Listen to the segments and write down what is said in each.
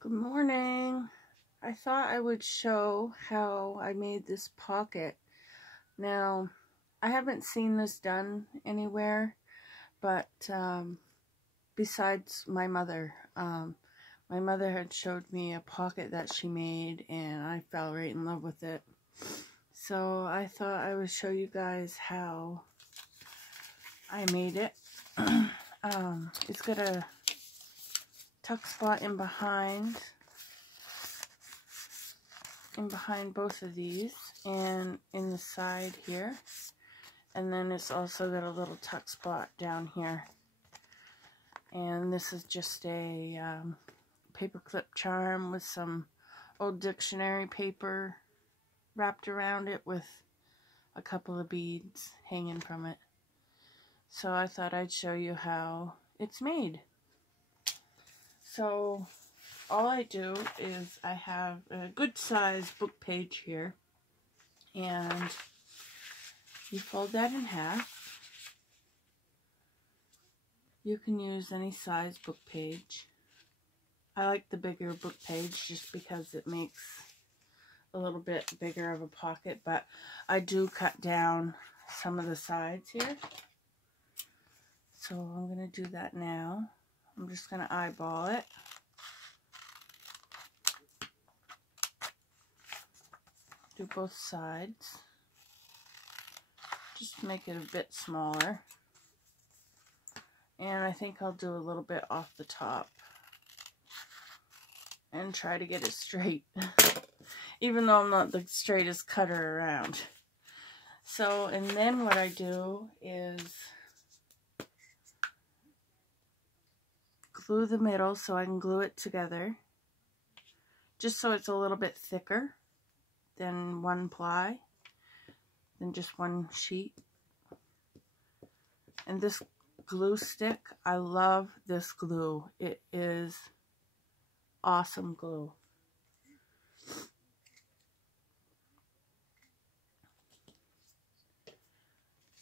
Good morning. I thought I would show how I made this pocket. Now, I haven't seen this done anywhere, but besides my mother. My mother had showed me a pocket that she made, and I fell right in love with it. So I thought I would show you guys how I made it. It's got a tuck spot in behind both of these and in the side here, and then it's also got a little tuck spot down here. And this is just a paperclip charm with some old dictionary paper wrapped around it with a couple of beads hanging from it. So I thought I'd show you how it's made. So all I do is I have a good size book page here, and you fold that in half. You can use any size book page. I like the bigger book page just because it makes a little bit bigger of a pocket, but I do cut down some of the sides here. So I'm going to do that now. I'm just going to eyeball it. Do both sides. Just make it a bit smaller. And I think I'll do a little bit off the top and try to get it straight. Even though I'm not the straightest cutter around. So, and then what I do is glue the middle so I can glue it together. Just so it's a little bit thicker than one ply, than just one sheet. And this glue stick, I love this glue. It is awesome glue.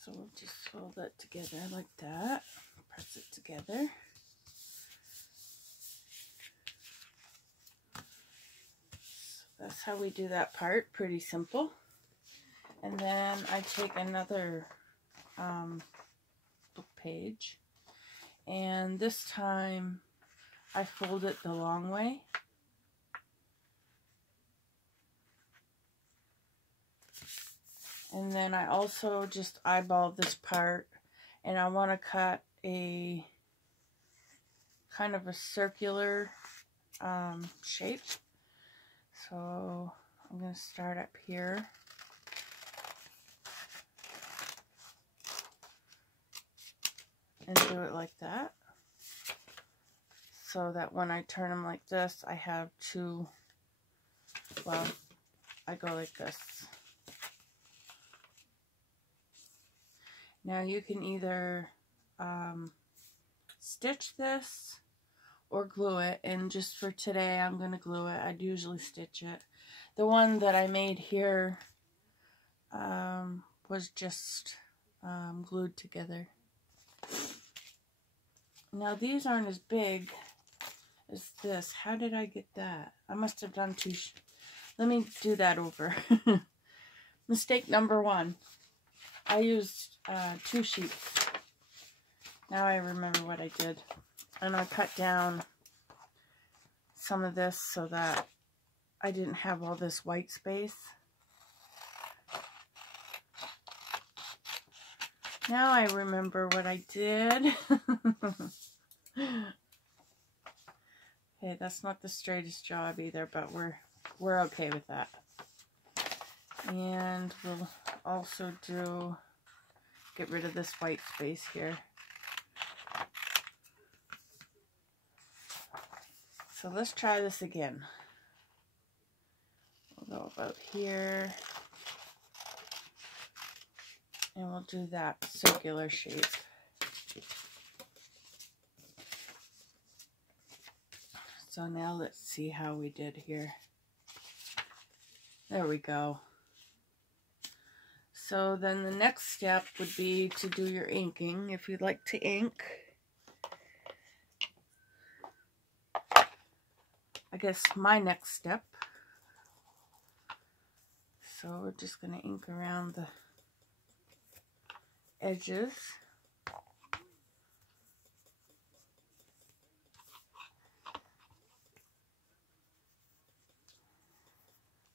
So we'll just fold that together like that. Press it together. So that's how we do that part. Pretty simple. And then I take another book page, and this time I fold it the long way. And then I also just eyeball this part, and I want to cut a kind of a circular shape. So I'm going to start up here. And do it like that. So that when I turn them like this, I have two, well, I go like this. Now you can either stitch this or glue it, and just for today I'm going to glue it. I'd usually stitch it. The one that I made here was just glued together. Now these aren't as big as this. How did I get that? I must have done two. Let me do that over. Mistake number one. I used 2 sheets. Now I remember what I did. And I cut down some of this so that I didn't have all this white space. Now I remember what I did. Okay, that's not the straightest job either, but we're okay with that. And we'll also get rid of this white space here. So let's try this again. We'll go about here. And we'll do that circular shape. So now let's see how we did here. There we go. So then the next step would be to do your inking. If you'd like to ink, I guess, my next step. So we're just going to ink around the edges.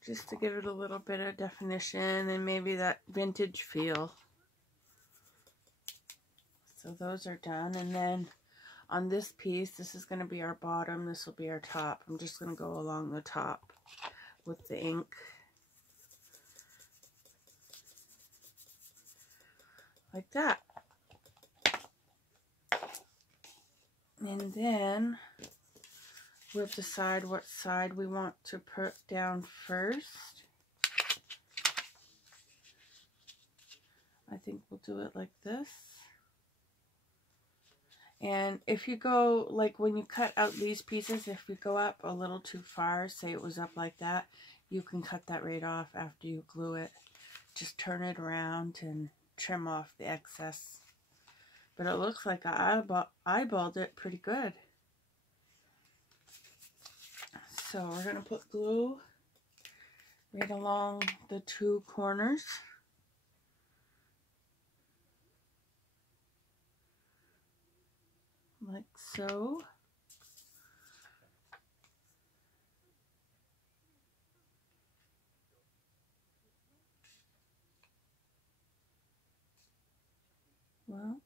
Just to give it a little bit of definition and maybe that vintage feel. So those are done. And then on this piece, this is going to be our bottom. This will be our top. I'm just going to go along the top with the ink. Like that. And then we'll decide what side we want to put down first. I think we'll do it like this. And if you go, like when you cut out these pieces, if you go up a little too far, say it was up like that, you can cut that right off after you glue it. Just turn it around and trim off the excess. But it looks like I eyeballed it pretty good. So we're going to put glue right along the two corners. Like so. Well,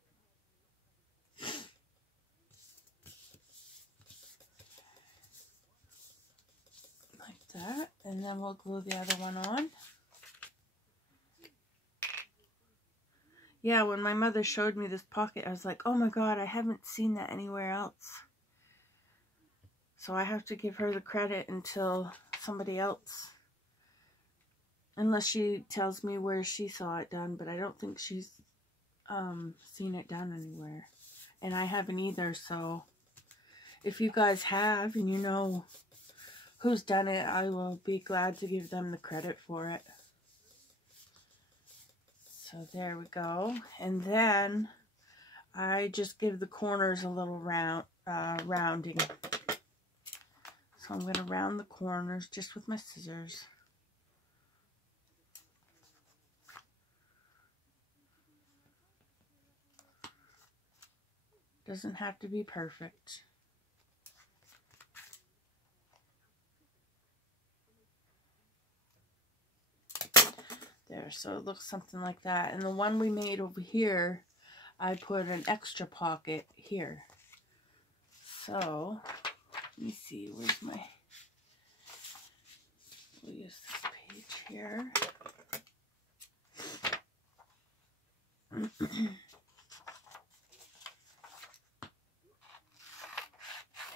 like that. And then we'll glue the other one on. Yeah, when my mother showed me this pocket, I was like, oh my god, I haven't seen that anywhere else. So I have to give her the credit until somebody else, unless she tells me where she saw it done, but I don't think she's seen it done anywhere. And I haven't either, so if you guys have and you know who's done it, I will be glad to give them the credit for it. So there we go. And then I just give the corners a little rounding. So I'm going to round the corners just with my scissors. Doesn't have to be perfect. There, so it looks something like that. And the one we made over here, I put an extra pocket here. So, let me see, where's my, we'll use this page here.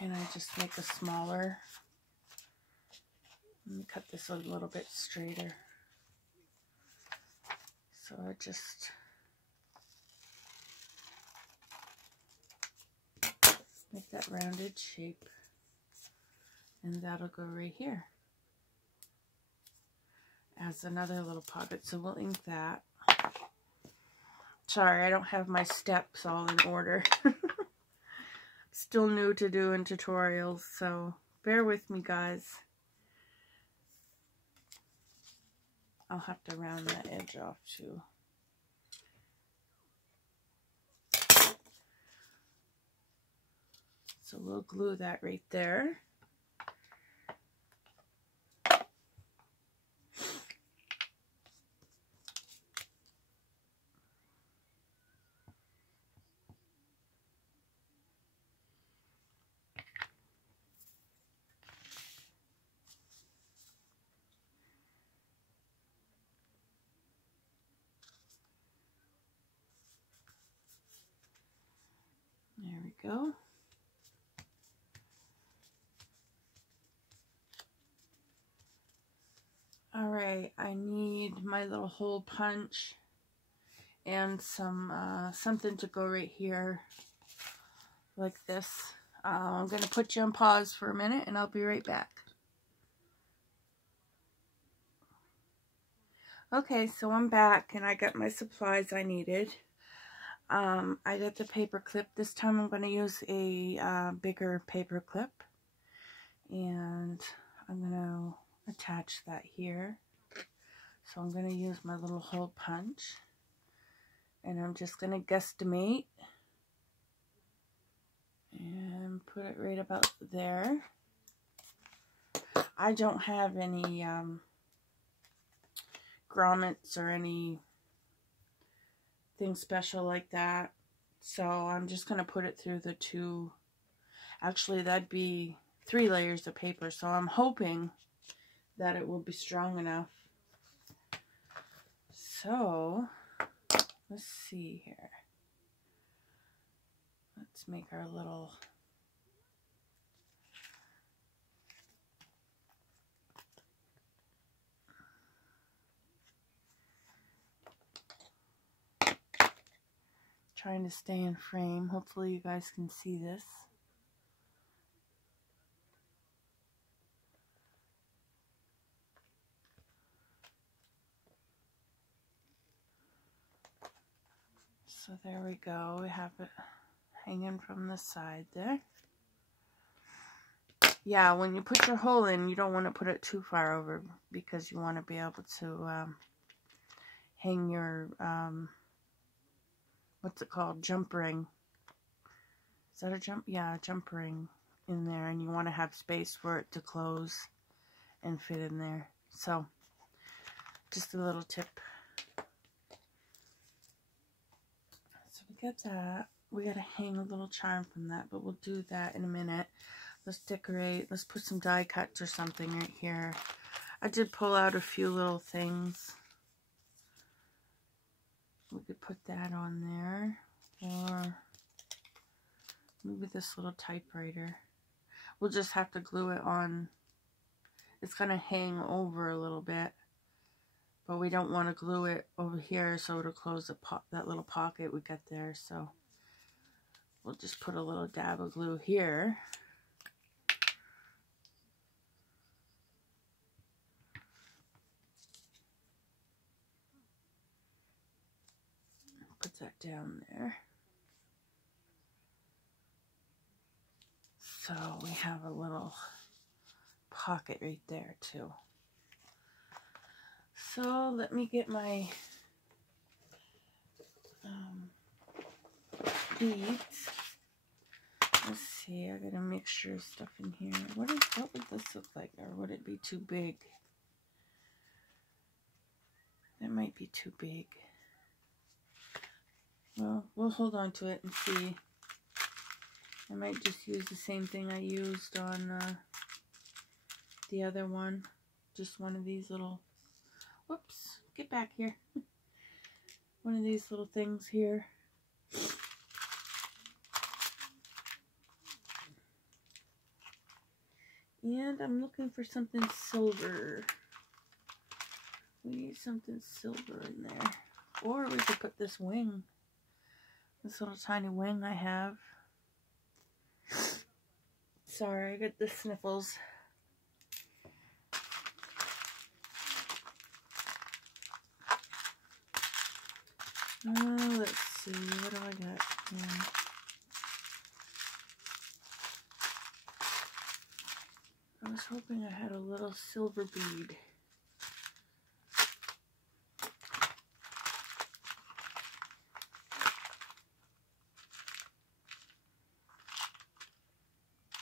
And I just make a smaller, let me cut this a little bit straighter. So I just make that rounded shape, and that'll go right here as another little pocket. So we'll ink that. Sorry, I don't have my steps all in order. Still new to doing tutorials, so bear with me, guys. I'll have to round that edge off too. So we'll glue that right there. There we go. Alright, I need my little hole punch and some something to go right here like this. I'm going to put you on pause for a minute and I'll be right back. Okay, so I'm back and I got my supplies I needed. I got the paper clip. This time I'm going to use a bigger paper clip. And and I'm going to attach that here. So I'm going to use my little hole punch, and I'm just going to guesstimate and put it right about there. I don't have any grommets or anything special like that, so I'm just going to put it through the two, actually that'd be 3 layers of paper, so I'm hoping that it will be strong enough. So let's see here. Let's make our little trying to stay in frame. Hopefully you guys can see this. So there we go. We have it hanging from the side there. Yeah, when you put your hole in, you don't want to put it too far over because you want to be able to hang your, what's it called, jump ring. Is that a jump? Yeah, a jump ring in there, and you want to have space for it to close and fit in there. So, just a little tip. So we got that. We got to hang a little charm from that, but we'll do that in a minute. Let's decorate. Let's put some die cuts or something right here. I did pull out a few little things. We could put that on there, or maybe this little typewriter. We'll just have to glue it on. It's going to hang over a little bit, but we don't want to glue it over here so it'll close that little pocket we got there. So we'll just put a little dab of glue here. Put that down there. So we have a little pocket right there too. So let me get my beads. Let's see, I got a mixture of stuff in here. What would this look like, or would it be too big? That might be too big. Well, we'll hold on to it and see. I might just use the same thing I used on the other one. Just one of these little, whoops, get back here. One of these little things here. And I'm looking for something silver. We need something silver in there. Or we could put this wing. This little tiny wing I have. Sorry, I got the sniffles. Let's see, what do I got here? I was hoping I had a little silver bead.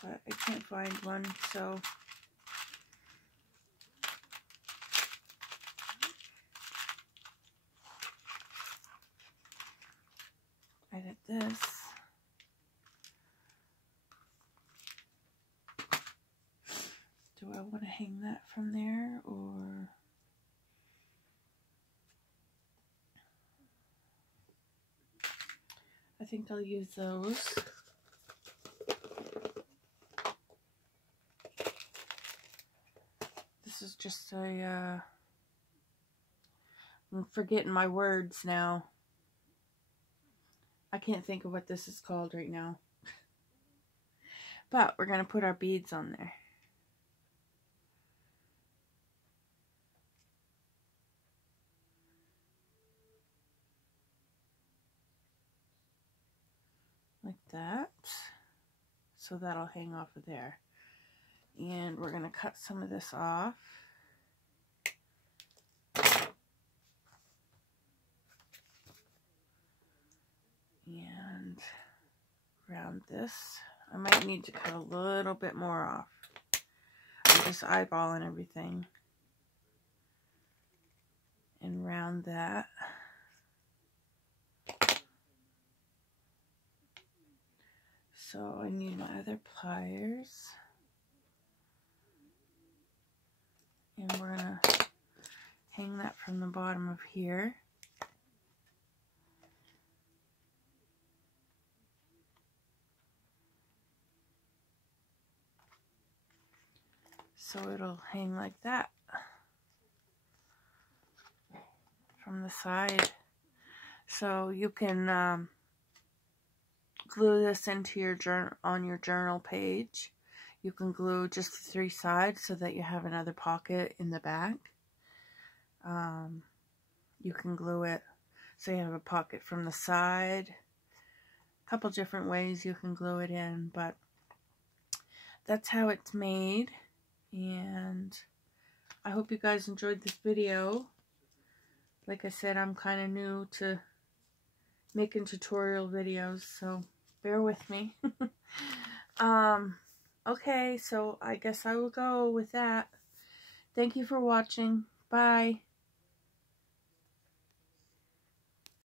But I can't find one, so I got this. Do I want to hang that from there, or I think I'll use those. This is just a, I'm forgetting my words now. I can't think of what this is called right now. But we're going to put our beads on there. Like that. So that'll hang off of there. And we're going to cut some of this off. And round this. I might need to cut a little bit more off. I'm just eyeballing everything. And round that. So I need my other pliers. And we're going to hang that from the bottom of here. So it'll hang like that from the side. So you can glue this into your journal, on your journal page. You can glue just the 3 sides so that you have another pocket in the back. You can glue it so you have a pocket from the side. A couple different ways you can glue it in, but that's how it's made. And I hope you guys enjoyed this video. Like I said, I'm kind of new to making tutorial videos, so bear with me. Okay, so I guess I will go with that. Thank you for watching. Bye.